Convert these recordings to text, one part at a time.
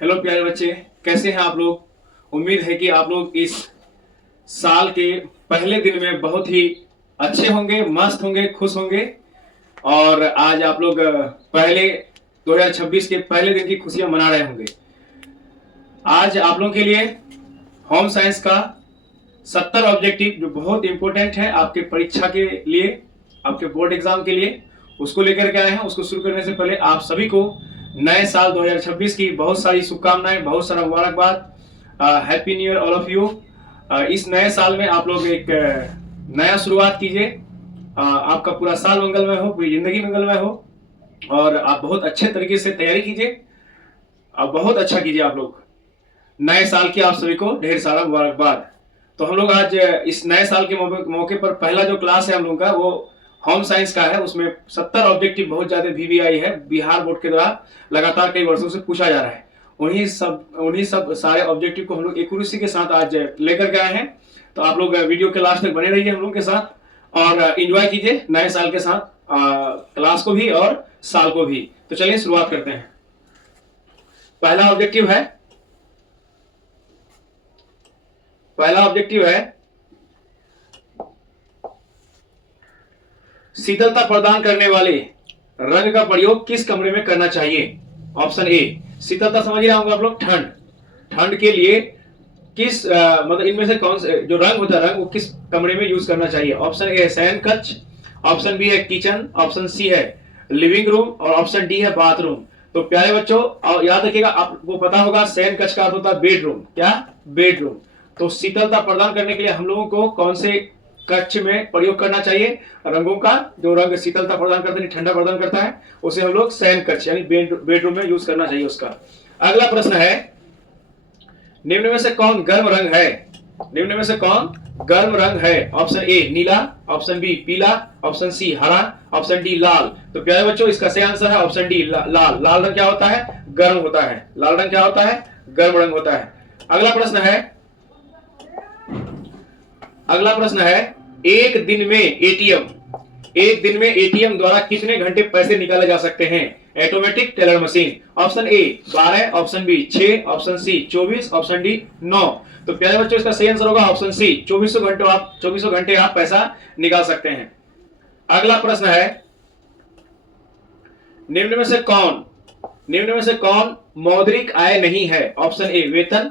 Hello प्यारे बच्चे, कैसे हैं आप लोग। उम्मीद है कि आप लोग इस साल के पहले दिन में बहुत ही अच्छे होंगे, मस्त होंगे, खुश होंगे। और आज आप लोग पहले 2026 के पहले दिन की खुशियां मना रहे होंगे। आज आप लोगों के लिए होम साइंस का 70 ऑब्जेक्टिव जो बहुत इंपॉर्टेंट है आपके परीक्षा के लिए, आपके बोर्ड एग्जाम के लिए, उसको लेकर के आए हैं। उसको शुरू करने से पहले आप सभी को नए साल 2026 की बहुत सारी शुभकामनाएं, बहुत सारा मुबारकबाद। Happy new year all of you. इस नए साल में आप लोग एक नया शुरुआत कीजिए। आपका पूरा साल मंगलमय हो, पूरी जिंदगी मंगलमय हो और आप बहुत अच्छे तरीके से तैयारी कीजिए। आप बहुत अच्छा कीजिए। आप लोग नए साल की आप सभी को ढेर सारा मुबारकबाद। तो हम लोग आज इस नए साल के मौके पर पहला जो क्लास है हम लोग का वो होम साइंस का है। उसमें 70 ऑब्जेक्टिव बहुत ज्यादा वीवीआई है, बिहार बोर्ड के द्वारा लगातार कई वर्षों से पूछा जा रहा है। उन्हीं सब सारे ऑब्जेक्टिव को हम लोग एक्यूरेसी के साथ आज लेकर के आए हैं। तो आप लोग वीडियो के लास्ट तक बने रहिए हम लोग के साथ और एंजॉय कीजिए नए साल के साथ, क्लास को भी और साल को भी। तो चलिए शुरुआत करते हैं। पहला ऑब्जेक्टिव है शीतलता प्रदान करने वाले रंग का प्रयोग किस कमरे में करना चाहिए। ऑप्शन ए, शीतलता समझ रहे होंगे आप लोग, ठंड के लिए किस मतलब इनमें से कौन से जो रंग होता है, रंग वो किस कमरे में यूज करना चाहिए। ऑप्शन ए है शयन कक्ष, ऑप्शन बी है किचन, ऑप्शन सी है लिविंग रूम और ऑप्शन डी है बाथरूम। तो प्यारे बच्चों याद रखिएगा, आपको पता होगा शयन कक्ष का अर्थ होता है बेडरूम। क्या? बेडरूम। तो शीतलता प्रदान करने के लिए हम लोगों को कौन से कक्ष में प्रयोग करना चाहिए रंगों का? जो रंग शीतलता प्रदान करता है, ठंडा प्रदान करता है, उसे हम लोग शयन कक्ष यानी बेडरूम में यूज करना चाहिए उसका। अगला प्रश्न है, निम्न में से कौन गर्म रंग है? निम्न में से कौन गर्म रंग है? ऑप्शन ए नीला, ऑप्शन बी पीला, ऑप्शन सी हरा, ऑप्शन डी लाल। तो प्यारे बच्चों इसका सही आंसर है ऑप्शन डी लाल। लाल रंग क्या होता है? गर्म होता है। लाल रंग क्या होता है? गर्म रंग होता है। अगला प्रश्न है एक दिन में एटीएम द्वारा कितने घंटे पैसे निकाले जा सकते हैं? Automatic teller machine. Option A 12, option B 6, option C 24, option D 9। तो प्यारे बच्चों इसका सही आंसर होगा ऑप्शन सी, 2400 घंटे आप पैसा निकाल सकते हैं। अगला प्रश्न है, निम्न में से कौन मौद्रिक आय नहीं है? ऑप्शन ए वेतन,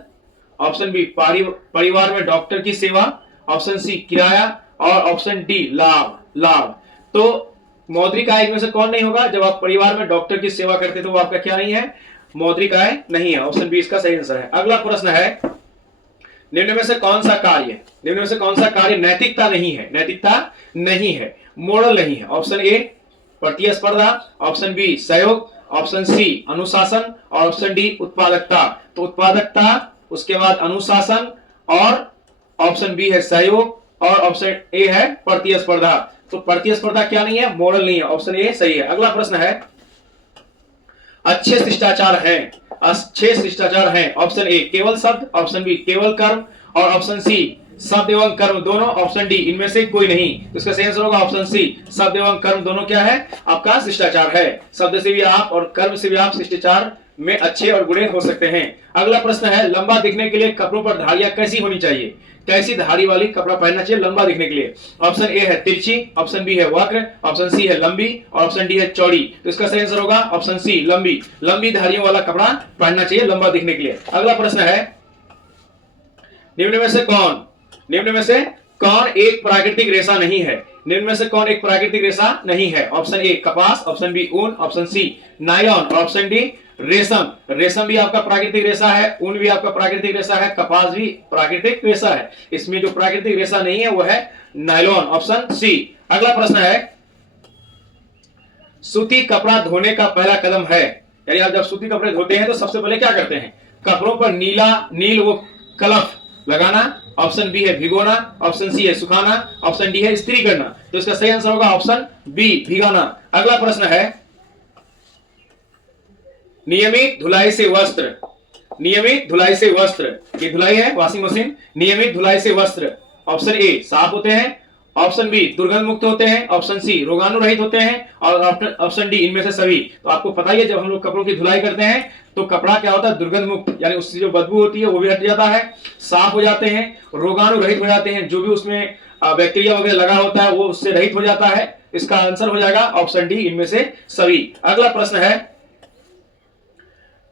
ऑप्शन बी परिवार में डॉक्टर की सेवा, ऑप्शन सी किराया और ऑप्शन डी लाभ। तो मौद्रिक आय में से कौन नहीं होगा? जब आप परिवार में डॉक्टर की सेवा करते तो वो आपका क्या नहीं है? मौद्रिक आय नहीं है। ऑप्शन बी इसका सही आंसर है। अगला प्रश्न है, निम्न में से कौन सा कार्य नैतिकता नहीं है, मोरल नहीं है? ऑप्शन ए प्रतिस्पर्धा, ऑप्शन बी सहयोग, ऑप्शन सी अनुशासन और ऑप्शन डी उत्पादकता। तो उत्पादकता, उसके बाद अनुशासन और ऑप्शन बी है सहयोग और ऑप्शन ए है प्रतिस्पर्धा। तो प्रतिस्पर्धा क्या नहीं है? मोरल नहीं है। ऑप्शन ए सही है। अगला प्रश्न है, अच्छे शिष्टाचार हैं। ऑप्शन ए केवल शब्द, ऑप्शन बी केवल कर्म और ऑप्शन सी शब्द एवं कर्म दोनों, ऑप्शन डी इनमें से कोई नहीं। तो इसका सही आंसर होगा ऑप्शन सी, शब्द एवं कर्म दोनों क्या है? आपका शिष्टाचार है। शब्द से भी आप और कर्म से भी आप शिष्टाचार में अच्छे और बुरे हो सकते हैं। अगला प्रश्न है, लंबा दिखने के लिए कपड़ों पर धारियां कैसी होनी चाहिए? कैसी धारी वाली कपड़ा पहनना चाहिए लंबा दिखने के लिए? ऑप्शन ए है तिरछी, ऑप्शन बी है वक्र, ऑप्शन सी है लंबी और ऑप्शन डी है चौड़ी। तो इसका सही आंसर होगा ऑप्शन सी लंबी धारियों वाला कपड़ा पहनना चाहिए लंबा दिखने के लिए। अगला प्रश्न है, निम्न में से कौन एक प्राकृतिक रेशा नहीं है? निम्न में से कौन एक प्राकृतिक रेशा नहीं है? ऑप्शन ए कपास, ऑप्शन बी ऊन, option C nylon, option D रेशम भी आपका प्राकृतिक रेशा है, ऊन भी आपका प्राकृतिक रेशा है, कपास भी प्राकृतिक रेशा है। इसमें जो प्राकृतिक रेशा नहीं है वो है नायलॉन, ऑप्शन सी। अगला प्रश्न है, सूती कपड़ा धोने का पहला कदम है, यानी आप जब सूती कपड़े धोते हैं तो सबसे पहले क्या करते हैं? कपड़ों पर नील वो कलफ लगाना, ऑप्शन बी है भिगोना, ऑप्शन सी है सुखाना, ऑप्शन डी है इस्त्री करना। तो इसका सही आंसर होगा ऑप्शन बी भिगाना। अगला प्रश्न है, नियमित धुलाई से वस्त्र, ये धुलाई है वॉशिंग मशीन, नियमित धुलाई से वस्त्र ऑप्शन ए साफ होते हैं, ऑप्शन बी दुर्गंध मुक्त होते हैं, ऑप्शन सी रोगाणु रहित होते हैं, और ऑप्शन डी इनमें से सभी। तो आपको पता ही है, जब हम लोग कपड़ों की धुलाई करते हैं तो कपड़ा क्या होता है, दुर्गंध मुक्त, यानी उससे जो बदबू होती है वो भी हट जाता है, साफ हो जाते हैं, रोगाणु रहित हो जाते हैं, जो भी उसमें बैक्टीरिया वगैरह लगा होता है वो उससे रहित हो जाता है। इसका आंसर हो जाएगा ऑप्शन डी इनमें से सभी। अगला प्रश्न है,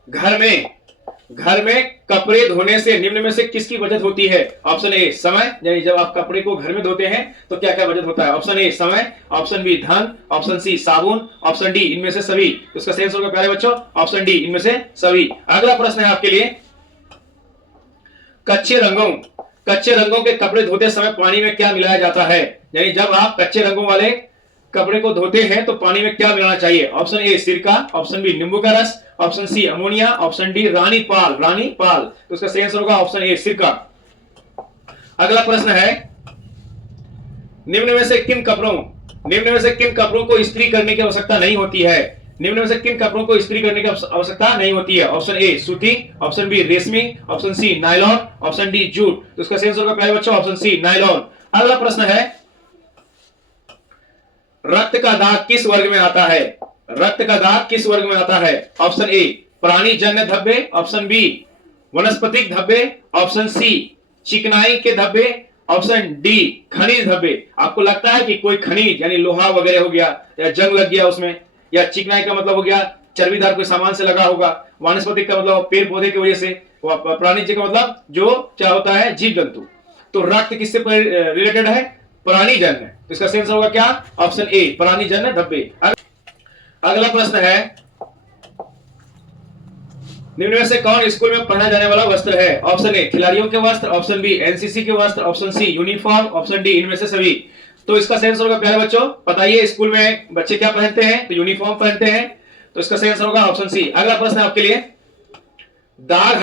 घर में कपड़े धोने से निम्न में से किसकी बचत होती है? ऑप्शन ए समय, यानी जब आप कपड़े को घर में धोते हैं तो क्या क्या बचत होता है? ऑप्शन ए समय, ऑप्शन बी धन, ऑप्शन सी साबुन, ऑप्शन डी इनमें से सभी। तो इसका सही आंसर होगा प्यारे बच्चों ऑप्शन डी इनमें से सभी। अगला प्रश्न है आपके लिए, कच्चे रंगों के कपड़े धोते समय पानी में क्या मिलाया जाता है? यानी जब आप कच्चे रंगों वाले कपड़े को धोते हैं तो पानी में क्या मिलाना चाहिए? ऑप्शन ए सिरका, ऑप्शन बी नींबू का रस, ऑप्शन सी अमोनिया, ऑप्शन डी रानी पाल। तो इसका सही आंसर होगा ऑप्शन ए सिरका। अगला प्रश्न है, निम्न में से किन कपड़ों को इस्त्री करने की आवश्यकता नहीं होती है? निम्न में से किन कपड़ों को इस्त्री करने की आवश्यकता नहीं होती है? ऑप्शन ए सूती, ऑप्शन बी रेशमी, option C nylon, option D jute. तो इसका सही आंसर होगा प्यारे बच्चों ऑप्शन सी नायलॉन। अगला प्रश्न है, रक्त का दाग किस वर्ग में आता है? ऑप्शन ए प्राणी जन्य धब्बे, ऑप्शन बी वनस्पतिक धब्बे, ऑप्शन सी चिकनाई के धब्बे, ऑप्शन डी खनिज धब्बे। आपको लगता है कि कोई खनिज यानी लोहा वगैरह हो गया या जंग लग गया उसमें, या चिकनाई का मतलब हो गया चर्बीदार कोई सामान से लगा होगा, वनस्पतिक का मतलब पेड़ पौधे की वजह से, प्राणी का मतलब जो क्या होता है जीव जंतु। तो रक्त किससे रिलेटेड है? प्राणी जन्य। तो इसका सही आंसर होगा क्या? ऑप्शन ए प्राणी जन्य धब्बे। अगला प्रश्न है, निम्न में से कौन स्कूल में पहना जाने वाला वस्त्र है? ऑप्शन ए खिलाड़ियों के वस्त्र, ऑप्शन बी एनसीसी के वस्त्र, option C uniform, option D इनमें से सभी। तो इसका सही आंसर होगा प्यारे बच्चों, बताइए स्कूल में बच्चे क्या पहनते हैं? तो यूनिफॉर्म पहनते हैं। तो इसका सही आंसर होगा ऑप्शन सी। अगला प्रश्न है आपके लिए, दाग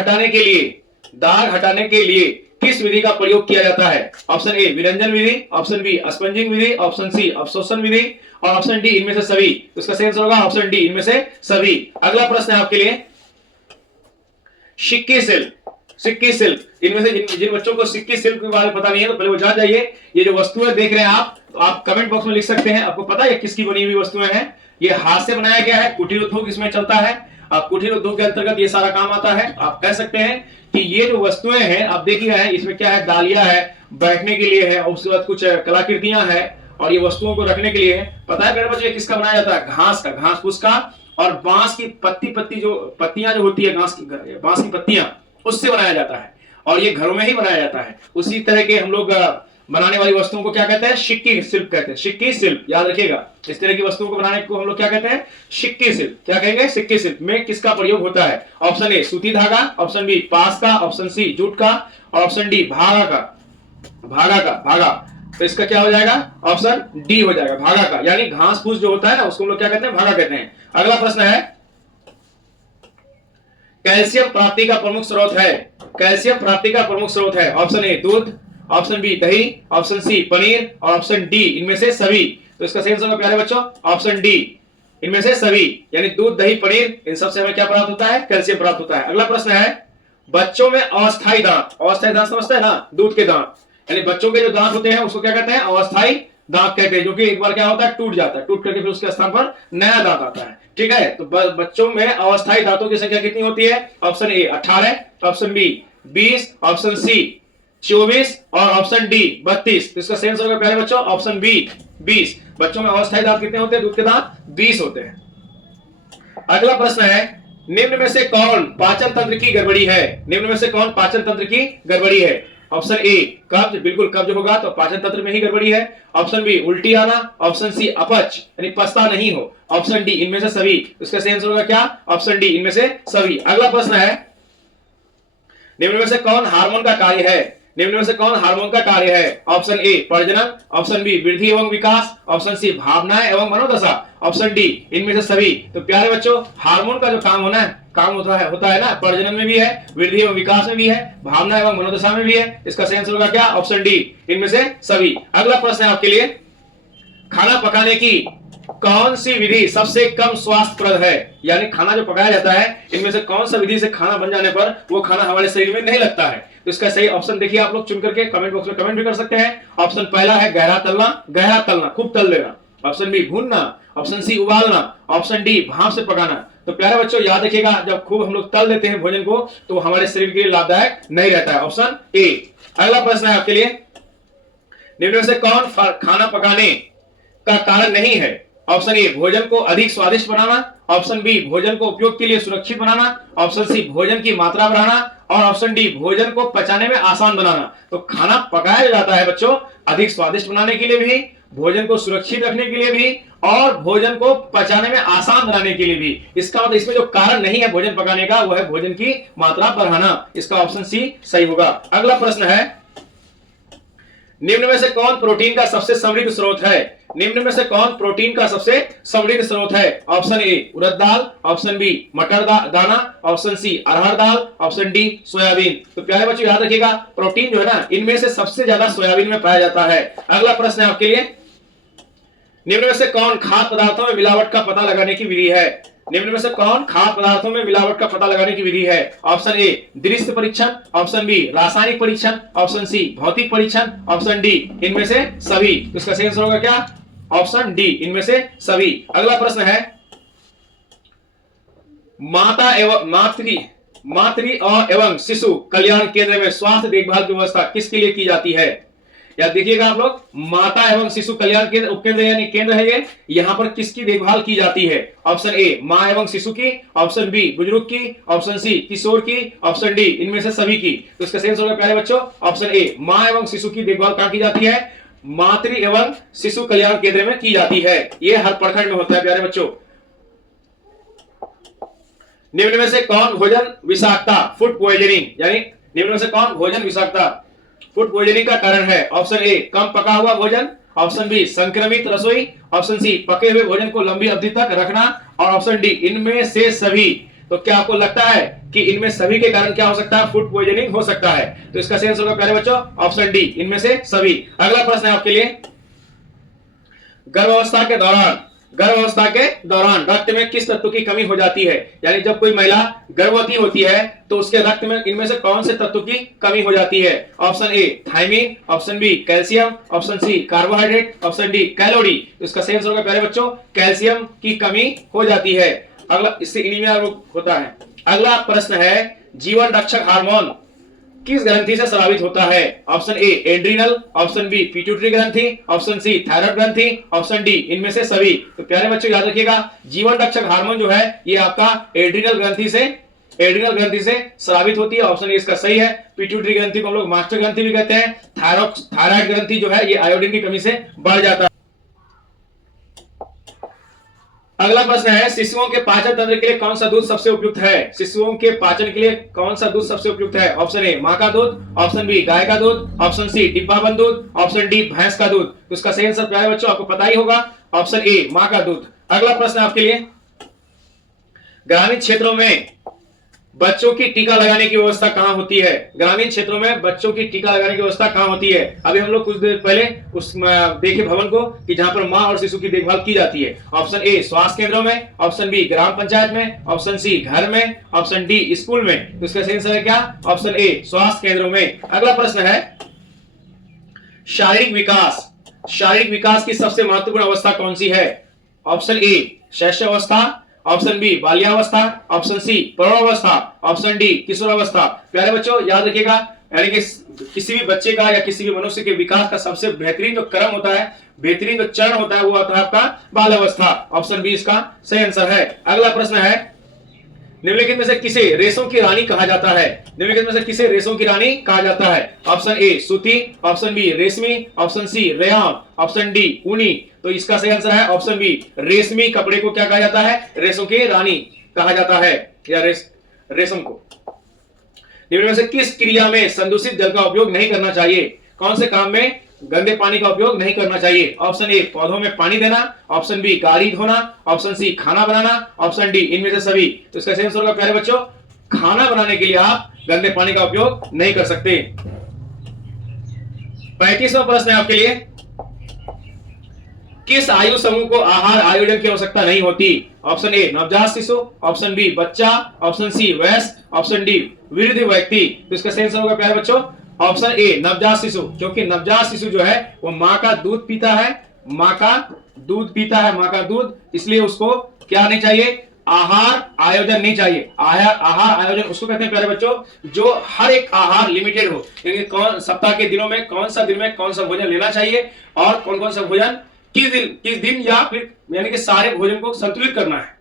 हटाने के लिए किस विधि का प्रयोग किया जाता है? ऑप्शन ए विरंजन विधि, ऑप्शन बी स्पंजिंग विधि, ऑप्शन सी अवशोषण विधि, और ऑप्शन डी इनमें से सभी। तो इसका सही आंसर होगा ऑप्शन डी इनमें से सभी। अगला प्रश्न है आपके लिए, सिक्की सिल्क। इनमें से जिन बच्चों को सिक्की सिल्क के बारे में पता नहीं है तो पहले वो जान जाइए। ये जो वस्तुएं देख रहे हैं आप, तो आप कमेंट बॉक्स में लिख सकते हैं, आपको पता है किसकी बनी हुई वस्तुएं हैं? ये हाथ से बनाया गया है, कुटीर उद्योग इसमें चलता है। कुटीर उद्योग के अंतर्गत ये सारा काम आता है। आप कह सकते हैं कि ये जो वस्तुएं हैं आप देखिए है, इसमें क्या है, डालिया है, बैठने के लिए है, और उसके बाद कुछ कलाकृतियां है, और ये वस्तुओं को रखने के लिए है। पता है मेरे बच्चे किसका बनाया जाता है? घास फूस का, और बांस की पत्तियां जो होती है, बांस की पत्तियां, उससे बनाया जाता है, और ये घरों में ही बनाया जाता है। उसी तरह के हम लोग बनाने वाली वस्तुओं को क्या कहते हैं? सिक्की सिल्क कहते हैं। सिक्की सिल्क याद रखिएगा, इस तरह की वस्तुओं को बनाने को हम लोग क्या कहते हैं? सिक्की सिल्क। क्या कहेंगे? सिक्की सिल्क में किसका प्रयोग होता है? ऑप्शन ए सूती धागा, ऑप्शन बी पास का, ऑप्शन सी जूट का, और ऑप्शन डी भागा। तो इसका क्या हो जाएगा? ऑप्शन डी हो जाएगा, भागा का। यानी घास फूस जो होता है ना, उसको हम लोग क्या कहते हैं? भागा कहते हैं। अगला प्रश्न है, कैल्शियम प्राप्ति का प्रमुख स्रोत है। ऑप्शन ए दूध, ऑप्शन बी दही, ऑप्शन सी पनीर, और ऑप्शन डी इनमें से सभी। तो इसका सही आंसर होगा प्यारे बच्चों ऑप्शन डी इनमें से सभी। यानी दूध दही पनीर इन सबसे हमें क्या प्राप्त होता है? कैल्शियम प्राप्त होता है। अगला प्रश्न है, बच्चों में अस्थायी दांत समझते हैं ना, दूध के दांत, यानी बच्चों के जो दांत होते हैं उसको क्या कहते हैं? अस्थायी दांत कहते हैं, जो कि एक बार क्या होता है? टूट जाता है, टूट करके फिर उसके स्थान पर नया दांत आता है। ठीक है, तो बच्चों में अस्थायी दांतों की संख्या कितनी होती है? Option A 18, option B 20, option C 24, और ऑप्शन डी 32। तो इसका सही आंसर होगा प्यारे बच्चों ऑप्शन बी 20। बच्चों में अस्थायी दांत कितने होते हैं? दूध के दांत 20 होते हैं। अगला प्रश्न है, निम्न में से कौन पाचन तंत्र की गड़बड़ी है? ऑप्शन ए कब्ज, बिल्कुल कब्ज होगा तो पाचन तंत्र में ही गड़बड़ी है। ऑप्शन बी उल्टी आना, ऑप्शन सी अपच यानी पचता नहीं हो, ऑप्शन डी इनमें से सभी। इसका सही आंसर होगा क्या? ऑप्शन डी इनमें से सभी। अगला प्रश्न है, निम्न में से कौन हार्मोन का कार्य है? ऑप्शन ए प्रजनन, ऑप्शन बी वृद्धि एवं विकास, ऑप्शन सी भावनाएं एवं मनोदशा, ऑप्शन डी इनमें से सभी। तो प्यारे बच्चों, हार्मोन का जो काम होता है ना, प्रजनन में भी है, वृद्धि एवं विकास में भी है, भावना एवं मनोदशा में भी है। इसका सही आंसर होगा क्या? ऑप्शन डी इनमें से सभी। अगला प्रश्न है आपके लिए, खाना कौन सी विधि सबसे कम स्वास्थ्यप्रद है? यानी खाना जो पकाया जाता है इनमें से कौन सा विधि से खाना बन जाने पर वो खाना हमारे शरीर में नहीं लगता है? तो इसका सही ऑप्शन देखिए आप लोग चुन करके कमेंट बॉक्स में कमेंट भी कर सकते हैं। ऑप्शन पहला है गहरा तलना, खूब तल देना। ऑप्शन बी भूनना, ऑप्शन सी उबालना, ऑप्शन डी भाप से पकाना। तो प्यारे बच्चों याद रखिएगा, जब खूब हम लोग तल देते हैं भोजन को तो हमारे शरीर के लिए लाभदायक नहीं रहता है। ऑप्शन ए। अगला प्रश्न है आपके लिए, निम्न में से कौन खाना पकाने का कारण नहीं है? ऑप्शन ए भोजन को अधिक स्वादिष्ट बनाना, ऑप्शन बी भोजन को उपयोग के लिए सुरक्षित बनाना, ऑप्शन सी भोजन की मात्रा बढ़ाना, और ऑप्शन डी भोजन को पचाने में आसान बनाना। तो खाना पकाया जाता है बच्चों अधिक स्वादिष्ट बनाने के लिए भी, भोजन को सुरक्षित रखने के लिए भी, और भोजन को पचाने में आसान बनाने के लिए भी। इसका मतलब इसमें जो कारण नहीं है भोजन पकाने का वो है भोजन की मात्रा बढ़ाना। इसका ऑप्शन सी सही होगा। अगला प्रश्न है, निम्न में से कौन प्रोटीन का सबसे समृद्ध स्रोत है? निम्न में से कौन प्रोटीन का सबसे समृद्ध स्रोत है? ऑप्शन ए उड़द दाल, ऑप्शन बी मटर दाना, ऑप्शन सी अरहर दाल, ऑप्शन डी सोयाबीन। तो प्यारे बच्चों याद रखिएगा, प्रोटीन जो है ना इनमें से सबसे ज्यादा सोयाबीन में पाया जाता है। अगला प्रश्न है आपके लिए, निम्न में से कौन खाद्य पदार्थों में मिलावट का पता लगाने की विधि है? निम्न में से कौन खाद्य पदार्थों में मिलावट का पता लगाने की विधि है? ऑप्शन ए दृश्य परीक्षण, ऑप्शन बी रासायनिक परीक्षण, ऑप्शन सी भौतिक परीक्षण, ऑप्शन डी इनमें से सभी। तो इसका सही आंसर होगा क्या? ऑप्शन डी इनमें से सभी। अगला प्रश्न है, मातृ एवं शिशु कल्याण केंद्र में स्वास्थ्य देखभाल की व्यवस्था किसके लिए की जाती है? या देखिएगा आप लोग, माता एवं शिशु कल्याण केंद्र उपकेंद्र यानी केंद्र है ये, यहाँ पर किसकी देखभाल की जाती है? ऑप्शन ए माँ एवं शिशु की, ऑप्शन बी बुजुर्ग की, ऑप्शन सी किशोर की, ऑप्शन डी इनमें से सभी की। तो इसका सही आंसर होगा प्यारे बच्चों ऑप्शन ए, माँ एवं शिशु की देखभाल कहाँ की जाती है? मातृ एवं शिशु कल्याण केंद्र में की जाती है। ये हर प्रखंड में होता है प्यारे बच्चों। निम्न में से कौन भोजन विषाक्तता फूड पॉइजनिंग यानी निम्न में से कौन भोजन विषाक्तता फूड पॉइजनिंग का कारण है? ऑप्शन ए कम पका हुआ भोजन, ऑप्शन बी संक्रमित रसोई, ऑप्शन सी पके हुए भोजन को लंबी अवधि तक रखना, और ऑप्शन डी इनमें से सभी। तो क्या आपको लगता है कि इनमें सभी के कारण क्या हो सकता है? फूड पॉइजनिंग हो सकता है। तो इसका सही आंसर होगा प्यारे बच्चों ऑप्शन डी इनमें से सभी। अगला प्रश्न है आपके लिए, गर्भावस्था के दौरान रक्त में किस तत्व की कमी हो जाती है? यानी जब कोई महिला गर्भवती होती है तो उसके रक्त में इनमें से कौन से तत्व की कमी हो जाती है? Option A thiamine, option B calcium, option C carbohydrate, option D calorie. तो इसका सही आंसर होगा प्यारे बच्चों कैल्शियम की कमी हो जाती है। अगला इससे एनीमिया रोग होता है। अगला प्रश्न है, जीवन रक्षक हार्मोन किस ग्रंथि से स्रावित होता है? Option A adrenal, option B pituitary ग्रंथि, ऑप्शन सी थायराइड ग्रंथि, ऑप्शन डी इनमें से सभी। तो प्यारे बच्चों याद रखिएगा, जीवन रक्षक हार्मोन जो है ये आपका एड्रिनल ग्रंथि से स्रावित होती है। ऑप्शन ए इसका सही है। पिट्यूटरी ग्रंथि को हम लोग मास्टर ग्रंथि भी कहते हैं। थायराइड ग्रंथि जो है ये आयोडीन की कमी से बढ़ जाता है। अगला प्रश्न है, शिशुओं के पाचन तंत्र के लिए कौन सा दूध सबसे उपयुक्त है? शिशुओं के पाचन के लिए कौन सा दूध सबसे उपयुक्त है? ऑप्शन ए माँ का दूध, ऑप्शन बी गाय का दूध, ऑप्शन सी डिब्बाबंद दूध, ऑप्शन डी भैंस का दूध। तो इसका सही आंसर प्यारे बच्चों आपको पता ही होगा, ऑप्शन ए माँ का दूध। अगला प्रश्न आपके लिए, ग्रामीण क्षेत्रों में बच्चों की टीका लगाने की व्यवस्था कहां होती है? ग्रामीण क्षेत्रों में बच्चों की टीका लगाने की व्यवस्था कहां होती है? अभी हम लोग कुछ देर पहले उस देखे भवन को कि जहां पर मां और शिशु की देखभाल की जाती है। ऑप्शन ए स्वास्थ्य केंद्रों में, ऑप्शन बी ग्राम पंचायत में, ऑप्शन सी घर में, ऑप्शन डी स्कूल में। तो इसका सही आंसर है क्या? ऑप्शन ए स्वास्थ्य केंद्रों में। अगला प्रश्न है, शारीरिक विकास की सबसे महत्वपूर्ण अवस्था कौन सी है? ऑप्शन ए शैशवावस्था, ऑप्शन बी बाल्यावस्था, ऑप्शन सी प्रौढ़ावस्था, ऑप्शन डी किशोरावस्था। प्यारे बच्चों याद रखिएगा, यानी कि किसी भी बच्चे का या किसी भी मनुष्य के विकास का सबसे बेहतरीन जो क्रम होता है, बेहतरीन जो चरण होता है वो होता है आपका बाल्यावस्था। ऑप्शन बी इसका सही आंसर है। अगला प्रश्न है, निम्नलिखित में से किसे रेशों की रानी कहा जाता है? निम्नलिखित में से किसे रेशों की रानी कहा जाता है? ऑप्शन ए सूती, ऑप्शन बी रेशमी, option C rayon, option D ऊनी। तो इसका सही आंसर है ऑप्शन बी रेशमी कपड़े को क्या कहा जाता है? रेशों की रानी कहा जाता है, या रेशम को। निम्न में से किस क्रिया में संदूषित जल का उपयोग नहीं करना चाहिए? कौन से काम में गंदे पानी का उपयोग नहीं करना चाहिए? ऑप्शन ए पौधों में पानी देना, ऑप्शन बी गाड़ी धोना, ऑप्शन सी खाना बनाना, ऑप्शन डी इनमें से सभी। तो इसका सही आंसर होगा प्यारे बच्चों, खाना बनाने के लिए आप गंदे पानी का उपयोग नहीं कर सकते। 35वां प्रश्न है आपके लिए, किस आयु समूह को आहार आयोजन की आवश्यकता नहीं होती? ऑप्शन ए नवजात शिशु, ऑप्शन बी बच्चा, ऑप्शन सी वयस्क, ऑप्शन डी वृद्ध व्यक्ति। तो इसका सही आंसर होगा प्यारे बच्चों ऑप्शन ए नवजात शिशु, क्योंकि नवजात शिशु जो है वो माँ का दूध पीता है, माँ का दूध, इसलिए उसको क्या नहीं चाहिए? आहार आयोजन नहीं चाहिए। आहार आयोजन उसको कहते हैं प्यारे बच्चों जो हर एक आहार लिमिटेड हो, यानी कौन सप्ताह के दिनों में कौन सा दिन में कौन सा भोजन लेना चाहिए और कौन कौन सा भोजन किस दिन या फिर यानी कि सारे भोजन को संतुलित करना है।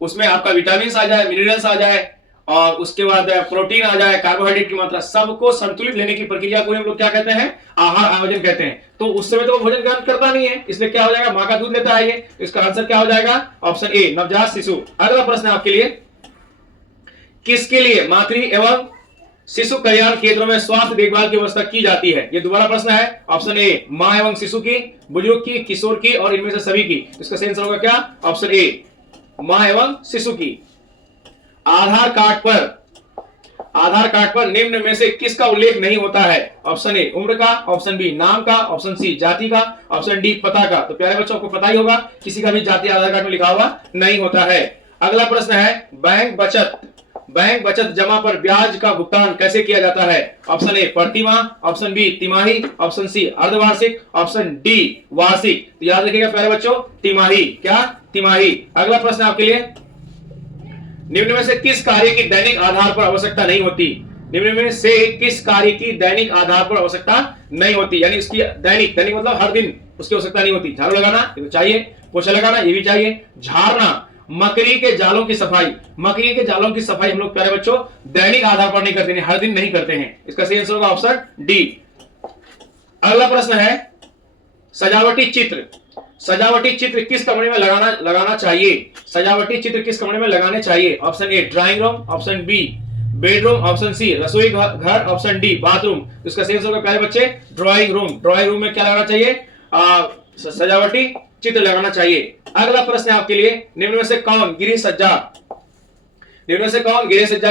उसमें आपका विटामिन आ जाए, मिनरल्स आ जाए और उसके बाद प्रोटीन आ जाए, कार्बोहाइड्रेट की मात्रा, सबको संतुलित लेने की प्रक्रिया को हम लोग क्या कहते हैं? आहार आयोजन कहते हैं। तो उस समय तो वो भोजन ग्रहण करता नहीं है, इसलिए क्या हो जाएगा? माँ का दूध लेता है ये। इसका आंसर क्या हो जाएगा? ऑप्शन ए नवजात शिशु। अगला प्रश्न है आपके लिए, किसके लिए मातृ एवं शिशु कल्याण केंद्रों में स्वास्थ्य देखभाल की व्यवस्था की जाती है? ये दोबारा प्रश्न है। ऑप्शन ए माँ एवं शिशु की, बुजुर्ग की, किशोर की और इनमें से सभी की। इसका सही आंसर होगा क्या? ऑप्शन ए माँ एवं शिशु की। आधार कार्ड पर निम्न में से किसका उल्लेख नहीं होता है? ऑप्शन ए उम्र का, ऑप्शन बी नाम का, ऑप्शन सी जाति का, ऑप्शन डी पता का। तो प्यारे बच्चों को पता ही होगा किसी का भी जाति आधार कार्ड में लिखा हुआ नहीं होता है। अगला प्रश्न है, बैंक बचत जमा पर ब्याज का भुगतान कैसे किया जाता है? ऑप्शन ए प्रतिमाह, ऑप्शन बी तिमाही, ऑप्शन सी अर्धवार्षिक, ऑप्शन डी वार्षिक। तो याद रखिएगा प्यारे बच्चों तिमाही, क्या? तिमाही। अगला प्रश्न आपके लिए, निम्न में से किस कार्य की दैनिक आधार पर आवश्यकता नहीं होती? निम्न में से किस कार्य की दैनिक आधार पर आवश्यकता नहीं होती, यानी उसकी दैनिक मतलब हर दिन उसकी आवश्यकता नहीं होती? झाड़ू लगाना ये तो चाहिए, पोछा लगाना ये भी चाहिए, झाड़ना, मकड़ी के जालों की सफाई हम लोग प्यारे बच्चों दैनिक आधार पर नहीं करते हैं, हर दिन नहीं करते हैं। इसका सही आंसर होगा ऑप्शन डी। अगला प्रश्न है, सजावटी चित्र किस कमरे में लगाना चाहिए? सजावटी चित्र किस कमरे में लगाने चाहिए? Option A drawing room, option B bedroom, option C रसोई घर, ऑप्शन डी बाथरूम। इसका सही आंसर होगा प्यारे बच्चे ड्राइंग रूम में क्या लगाना चाहिए? सजावटी चित्र लगाना चाहिए। अगला प्रश्न है आपके लिए, निम्न में से कौन गृह सज्जा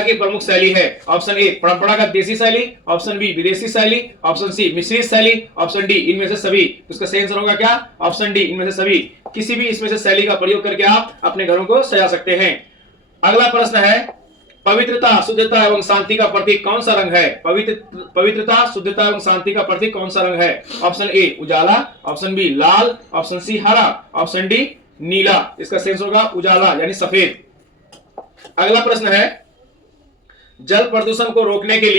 की प्रमुख शैली है? ऑप्शन ए परंपरागत देसी शैली, ऑप्शन बी विदेशी शैली, ऑप्शन सी मिश्रित शैली, ऑप्शन डी इनमें से सभी। उसका सही आंसर होगा क्या? ऑप्शन डी इनमें से सभी। किसी भी इसमें से शैली का प्रयोग करके आप अपने घरों को सजा सकते हैं। अगला प्रश्न है, पवित्रता, शुद्धता एवं शांति का प्रतीक कौन सा रंग है? पवित्रता, शुद्धता एवं शांति का प्रतीक कौन सा रंग है? ऑप्शन ए उजाला, ऑप्शन बी लाल, ऑप्शन सी हरा, ऑप्शन डी नीला। इसका सही आंसर होगा उजाला यानी सफेद। अगला प्रश्न है, जल प्रदूषण को रोकने के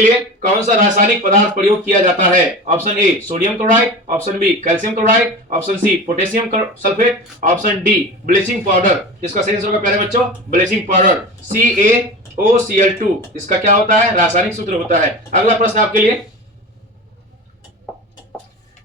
लिए कौन सा रासायनिक पदार्थ प्रयोग किया जाता है? Option A sodium chloride, option B calcium chloride, option C potassium sulphate, option D bleaching powder. इसका सही आंसर होगा प्यारे बच्चों ब्लीचिंग पाउडर, CaOCl2। इसका क्या होता है? रासायनिक सूत्र होता है। अगला प्रश्न आपके लिए,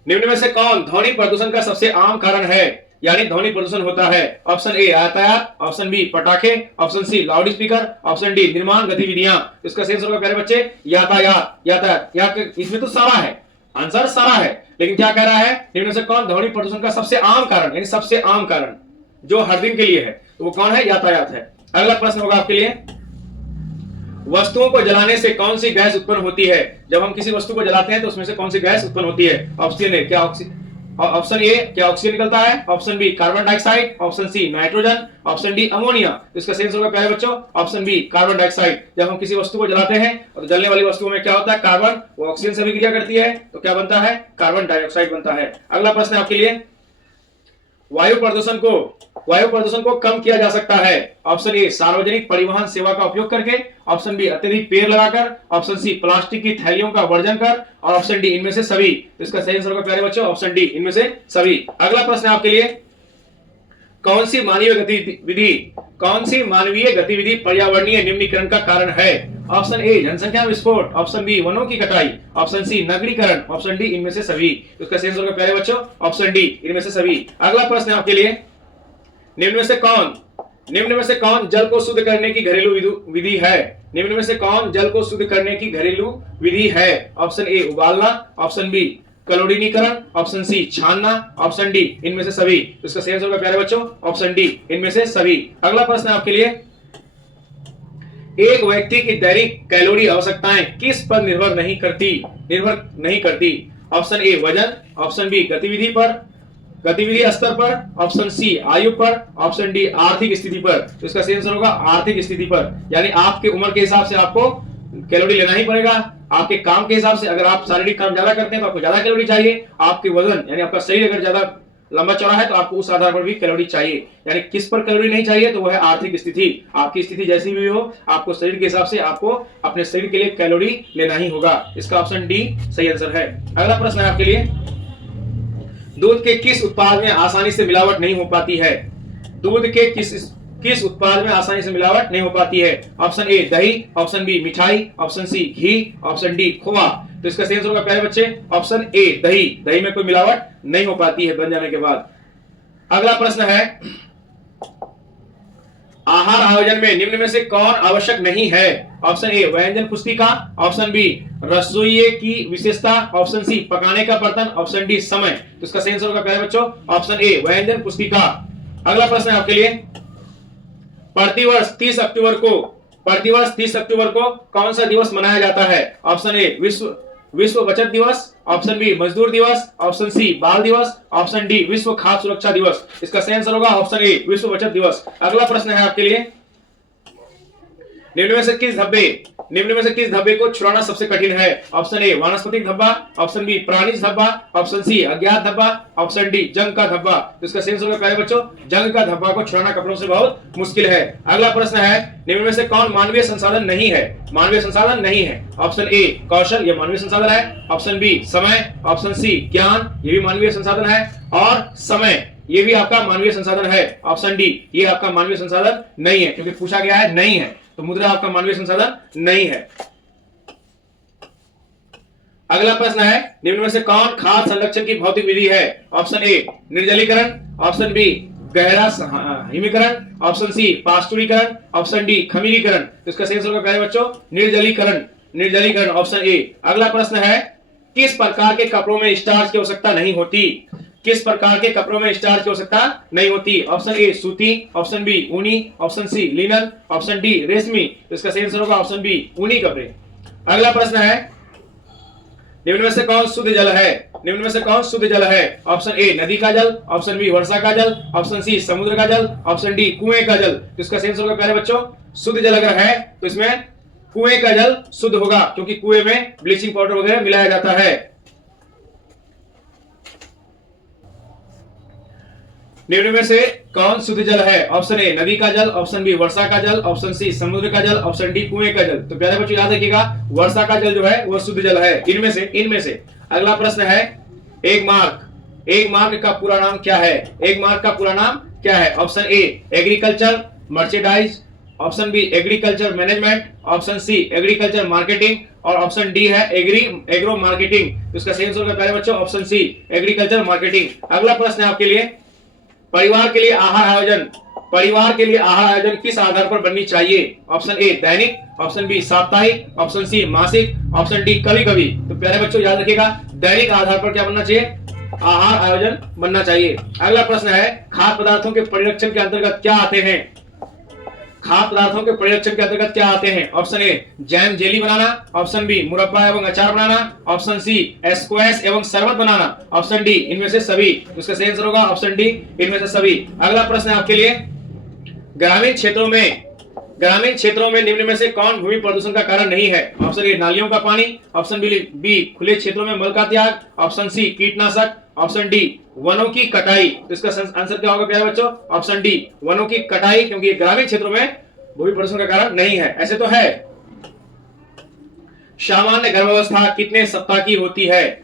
निम्न में से कौन ध्वनि प्रदूषण का सबसे आम कारण है, यानी ध्वनि प्रदूषण होता है? ऑप्शन ए यातायात, ऑप्शन बी पटाखे, option C loudspeaker, option D निर्माण गतिविधियां। इसका सही आंसर होगा प्यारे बच्चे यातायात। इसमें तो सारा है, आंसर सारा है, लेकिन क्या कह रहा है? निम्न में से कौन ध्वनि प्रदूषण का सबसे आम कारण, यानी सबसे आम कारण जो हर दिन के लिए है, तो वो कौन है? यातायात है। अगला प्रश्न होगा आपके लिए, वस्तुओं को जलाने से कौन सी गैस उत्पन्न होती है? जब हम किसी वस्तु को जलाते हैं तो उसमें से कौन सी गैस उत्पन्न होती है? ऑप्शन ए ऑप्शन ए क्या ऑक्सीजन निकलता है, option B carbon dioxide, option C nitrogen, option D ammonia. तो इसका सही आंसर होगा प्यारे बच्चों ऑप्शन बी कार्बन डाइऑक्साइड। जब हम किसी वस्तु को जलाते हैं और जलने वाली वस्तुओं में क्या होता है? कार्बन, वो ऑक्सीजन से अभिक्रिया करती है तो क्या बनता है? कार्बन डाइऑक्साइड बनता है। अगला प्रश्न आपके लिए, वायु प्रदूषण को कम किया जा सकता है? ऑप्शन ए सार्वजनिक परिवहन सेवा का उपयोग करके, ऑप्शन बी अत्यधिक पेड़ लगाकर, ऑप्शन सी प्लास्टिक की थैलियों का वर्जन कर, और ऑप्शन डी इनमें से सभी। तो इसका सही आंसर होगा प्यारे बच्चों ऑप्शन डी इनमें से सभी। अगला प्रश्न है आपके लिए, कौन सी मानवीय गतिविधि पर्यावरणीय निम्नीकरण का कारण है? ऑप्शन ए जनसंख्या विस्फोट, ऑप्शन बी वनों की कटाई, ऑप्शन सी नगरीकरण, ऑप्शन डी इनमें से सभी। इसका सही आंसर होगा प्यारे बच्चों ऑप्शन डी इनमें से सभी। अगला प्रश्न है आपके लिए, निम्न में से कौन जल को शुद्ध करने की घरेलू विधि है? निम्न में से कौन जल को शुद्ध करने की घरेलू विधि है? ऑप्शन ए उबालना, ऑप्शन बी क्लोरीनीकरण, ऑप्शन सी छानना, ऑप्शन डी इनमें से सभी। इसका सही आंसर होगा प्यारे बच्चों ऑप्शन डी इनमें से सभी। अगला प्रश्न है आपके लिए, एक व्यक्ति की दैनिक कैलोरी आवश्यकताएं किस पर निर्भर नहीं करती? ऑप्शन ए वजन, ऑप्शन बी गतिविधि स्तर पर, ऑप्शन सी आयु पर, ऑप्शन डी आर्थिक स्थिति पर। तो इसका सही आंसर होगा आर्थिक स्थिति पर, यानी आपके उम्र के हिसाब से आपको कैलोरी लेना ही पड़ेगा। आपके काम के हिसाब से, अगर आप शारीरिक काम ज्यादा करते हैं तो आपको ज्यादा कैलोरी चाहिए। आपके वजन यानी आपका शरीर अगर ज्यादा लंबा चौड़ा है तो आपको उस आधार पर भी कैलोरी चाहिए। यानी किस पर कैलोरी नहीं चाहिए, तो वह है आर्थिक स्थिति। आपकी स्थिति जैसी भी हो, आपको शरीर के हिसाब से आपको अपने शरीर के लिए कैलोरी लेना ही होगा। इसका ऑप्शन डी सही आंसर है। अगला प्रश्न है आपके लिए, दूध के किस उत्पाद में आसानी से मिलावट नहीं हो पाती है? दूध के किस उत्पाद में आसानी से मिलावट नहीं हो पाती है? ऑप्शन ए दही, ऑप्शन बी मिठाई, ऑप्शन सी घी, ऑप्शन डी खोआ। तो इसका सही आंसर होगा प्यारे बच्चे ऑप्शन ए दही। दही में कोई मिलावट नहीं हो पाती है बन जाने के बाद। अगला प्रश्न है, आहार आयोजन में निम्न में से कौन आवश्यक नहीं है? ऑप्शन ए व्यंजन पुस्तिका, ऑप्शन बी रसोइये की विशेषता, ऑप्शन सी पकाने का बर्तन, ऑप्शन डी समय। तो इसका सही आंसर होगा प्यारे बच्चों ऑप्शन ए व्यंजन पुस्तिका। अगला प्रश्न है आपके लिए, प्रतिवर्ष 30 अक्टूबर को कौन सा दिवस मनाया जाता है? ऑप्शन ए विश्व बचत दिवस, ऑप्शन बी मजदूर दिवस, ऑप्शन सी बाल दिवस, ऑप्शन डी विश्व खाद्य सुरक्षा दिवस। इसका सही आंसर होगा ऑप्शन ए विश्व बचत दिवस। अगला प्रश्न है आपके लिए, निम्न में से किस धब्बे को छुड़ाना सबसे कठिन है? ऑप्शन ए वानस्पतिक धब्बा, ऑप्शन बी प्राणिज धब्बा, ऑप्शन सी अज्ञात धब्बा, ऑप्शन डी जंग का धब्बा। तो इसका सही आंसर होगा प्यारे बच्चों जंग का धब्बा को छुड़ाना कपड़ों से बहुत मुश्किल है। अगला प्रश्न है, निम्न में से कौन मानवीय संसाधन नहीं है? मानवीय संसाधन नहीं है। ऑप्शन ए कौशल, यह मानवीय संसाधन है, ऑप्शन बी समय, ऑप्शन सी ज्ञान, ये भी मानवीय संसाधन है, और समय ये भी आपका मानवीय संसाधन है। ऑप्शन डी ये आपका मानवीय संसाधन नहीं है, क्योंकि पूछा गया है नहीं है, तो मुद्रा आपका मानवीय संसाधन नहीं है। अगला प्रश्न है, निम्न में से कौन खाद्य संरक्षण की भौतिक विधि है? ऑप्शन ए निर्जलीकरण, ऑप्शन बी गहरा हिमीकरण, ऑप्शन सी पास्चुरीकरण, ऑप्शन डी खमीरीकरण। तो इसका सही आंसर होगा प्यारे बच्चों निर्जलीकरण ऑप्शन ए। अगला प्रश्न है, किस प्रकार के कपड़ों में स्टार्च की आवश्यकता नहीं होती? किस प्रकार के कपड़ों में स्टार्च की आवश्यकता नहीं होती? ऑप्शन ए सूती, ऑप्शन बी ऊनी, option C linen, option D रेशमी। तो इसका सही आंसर होगा ऑप्शन बी ऊनी कपड़े। अगला प्रश्न है, निम्न में से कौन शुद्ध जल है? ऑप्शन ए नदी का जल, ऑप्शन बी वर्षा का जल, ऑप्शन सी समुद्र का जल, ऑप्शन डी कुएं का जल। तो इसका सही आंसर होगा प्यारे बच्चों शुद्ध जल अगर है तो इसमें कुएं का जल शुद्ध होगा, क्योंकि कुएं में ब्लीचिंग पाउडर वगैरह मिलाया जाता है। निम्न में से कौन शुद्ध जल है? ऑप्शन ए नदी का जल, ऑप्शन बी वर्षा का जल, ऑप्शन सी समुद्र का जल, ऑप्शन डी कुएं का जल। तो प्यारे बच्चों याद रखिएगा वर्षा का जल जो है वो शुद्ध जल है इनमें से। अगला प्रश्न है, एक मार्क का पूरा नाम क्या है? Option A agriculture merchandise, option B agriculture management, option C agriculture marketing, और ऑप्शन डी है एग्रो मार्केटिंग। तो इसका सही आंसर होगा प्यारे बच्चों ऑप्शन सी एग्रीकल्चर मार्केटिंग। अगला प्रश्न है आपके लिए, परिवार के लिए आहार आयोजन किस आधार पर बननी चाहिए? ऑप्शन ए दैनिक, ऑप्शन बी साप्ताहिक, ऑप्शन सी मासिक, ऑप्शन डी कभी कभी। तो प्यारे बच्चों याद रखिएगा दैनिक आधार पर क्या बनना चाहिए? आहार आयोजन बनना चाहिए। अगला प्रश्न है, खाद्य पदार्थों के परिरक्षण के अंतर्गत क्या आते हैं? ऑप्शन ए जैम जेली बनाना, ऑप्शन बी मुरब्बा एवं अचार बनाना, ऑप्शन सी स्क्वैश एवं शरबत बनाना, ऑप्शन डी इनमें से सभी। इसका सही आंसर होगा ऑप्शन डी इनमें से सभी। अगला प्रश्न है आपके लिए, ग्रामीण क्षेत्रों में निम्न में से कौन भूमि प्रदूषण का कारण नहीं है? ऑप्शन ए नालियों का पानी, ऑप्शन बी खुले क्षेत्रों में मल का त्याग, ऑप्शन सी कीटनाशक, ऑप्शन डी वनों की कटाई। तो इसका आंसर क्या होगा प्यारे बच्चों? ऑप्शन डी वनों की कटाई, क्योंकि ग्रामीण क्षेत्रों में भूमि प्रदूषण का कारण नहीं है। ऐसे तो है। सामान्य गर्भावस्था कितने सप्ताह की होती है?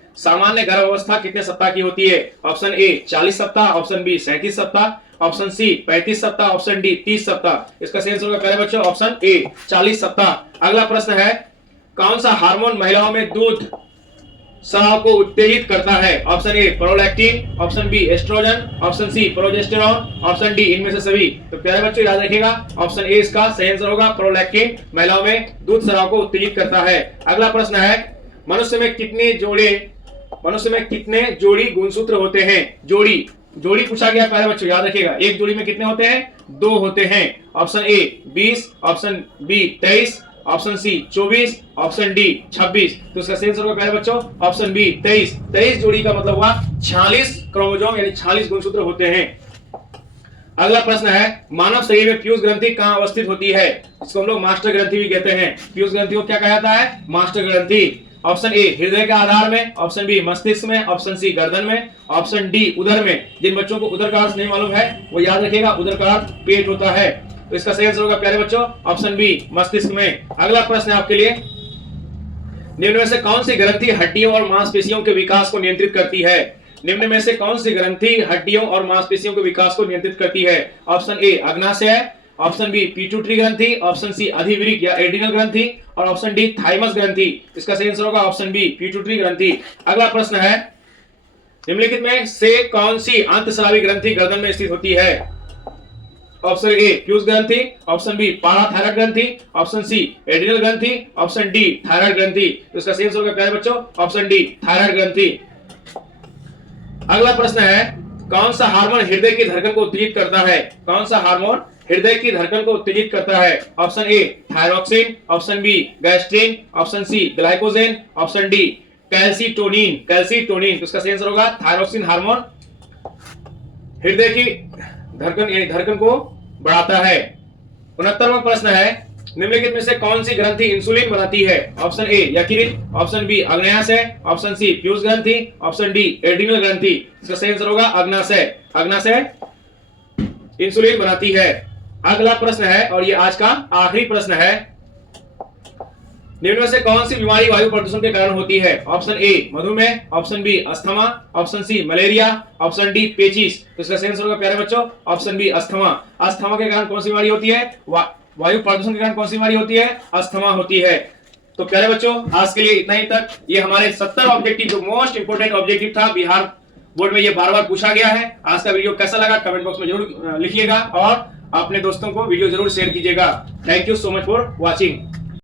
ऑप्शन ए 40 सप्ताह, ऑप्शन बी 37 सप्ताह, ऑप्शन सी 35 सप्ताह, ऑप्शन डी 30 सप्ताह। इसका सही आंसर होगा प्यारे बच्चों ऑप्शन ए 40 सप्ताह। अगला प्रश्न है, कौन सा हार्मोन महिलाओं में दूध स्राव को उत्तेजित करता है? Option A prolactin, option B oestrogen, option C progesterone, option D इनमें से सभी। तो प्यारे बच्चों याद रखिएगा ऑप्शन ए इसका सही आंसर होगा प्रोलैक्टिन महिलाओं में दूध स्राव को उत्तेजित करता है। अगला प्रश्न है, मनुष्य में कितने जोड़ी गुणसूत्र होते हैं? जोड़ी पूछा गया प्यारे बच्चों याद रखिएगा। एक जोड़ी में कितने होते हैं? 2 होते हैं। Option A 20, option B 23, option C 24, option D 26। तो इसका सही आंसर होगा प्यारे बच्चों ऑप्शन बी 23। 23 जोड़ी का मतलब हुआ 46 क्रोमोसोम यानी 46 गुणसूत्र होते हैं। अगला प्रश्न है मानव शरीर में पीयूष ग्रंथि कहां अवस्थित होती है? इसको हम लोग मास्टर ग्रंथि भी कहते हैं। पीयूष ग्रंथि को क्या कहा जाता है? मास्टर ग्रंथि। ऑप्शन ए हृदय के आधार में, ऑप्शन बी मस्तिष्क में, ऑप्शन सी गर्दन में, ऑप्शन डी उदर में। जिन बच्चों को उदर का अर्थ नहीं मालूम है वो याद रखिएगा, उदर का अर्थ पेट होता है। तो इसका सही आंसर होगा प्यारे बच्चों ऑप्शन बी मस्तिष्क में। अगला प्रश्न है आपके लिए, निम्न में से कौन सी ग्रंथि हड्डियों और मांसपेशियों के विकास को नियंत्रित करती है? निम्न में से कौन सी ग्रंथि हड्डियों और मांसपेशियों के विकास को नियंत्रित करती है? ऑप्शन ए अग्नाशय, ऑप्शन बी पिट्यूटरी ग्रंथि, ऑप्शन सी अधिवृक्क या एड्रिनल ग्रंथि और ऑप्शन डी थाइमस ग्रंथि। इसका सही आंसर होगा ऑप्शन बी पिट्यूटरी ग्रंथि। अगला प्रश्न है निम्नलिखित में से कौन सी अंतस्रावी ग्रंथि गर्दन में स्थित होती है? ऑप्शन ए पीयूष ग्रंथि, ऑप्शन बी पाराथायरॉइड ग्रंथि, ऑप्शन सी एड्रिनल ग्रंथि, ऑप्शन डी थायराइड ग्रंथि। तो इसका सही आंसर होगा प्यारे बच्चों ऑप्शन डी थायराइड ग्रंथि। अगला प्रश्न है कौन सा हार्मोन हृदय की धड़कन को उत्तेजित करता है? कौन सा हार्मोन हृदय की धड़कन को उत्तेजित करता है? Option A thyroxine, option B gastrin, option C glycogen, option D calcitonin. Calcitonin. तो इसका सही आंसर होगा थायरोक्सिन हार्मोन हृदय की धड़कन यानी धड़कन को बढ़ाता है। 69वां प्रश्न है निम्नलिखित में से कौन सी ग्रंथि इंसुलिन बनाती है? ऑप्शन ए यकृत, ऑप्शन बी अग्न्याशय, ऑप्शन सी पीयूष ग्रंथि, ऑप्शन डी एड्रिनल ग्रंथि। इसका सही आंसर होगा अग्न्याशय। अग्न्याशय इंसुलिन बनाती है। अगला प्रश्न है और ये आज का आखिरी प्रश्न है, निम्न में से कौन सी बीमारी वायु प्रदूषण के कारण होती है? ऑप्शन ए मधुमेह, option B asthma, option C malaria, option D पेचिस। तो इसका सही आंसर होगा प्यारे बच्चों ऑप्शन बी अस्थमा। अस्थमा के कारण कौन सी बीमारी होती है? वायु प्रदूषण के कारण कौन सी बीमारी होती है? अस्थमा होती है। तो प्यारे बच्चों आज के लिए इतना ही तक। ये हमारे 70 ऑब्जेक्टिव जो मोस्ट इंपोर्टेंट ऑब्जेक्टिव था बिहार बोर्ड में ये बार-बार पूछा गया है। आज का वीडियो कैसा लगा कमेंट बॉक्स में जरूर लिखिएगा और अपने दोस्तों को वीडियो जरूर शेयर कीजिएगा। Thank you so much for watching.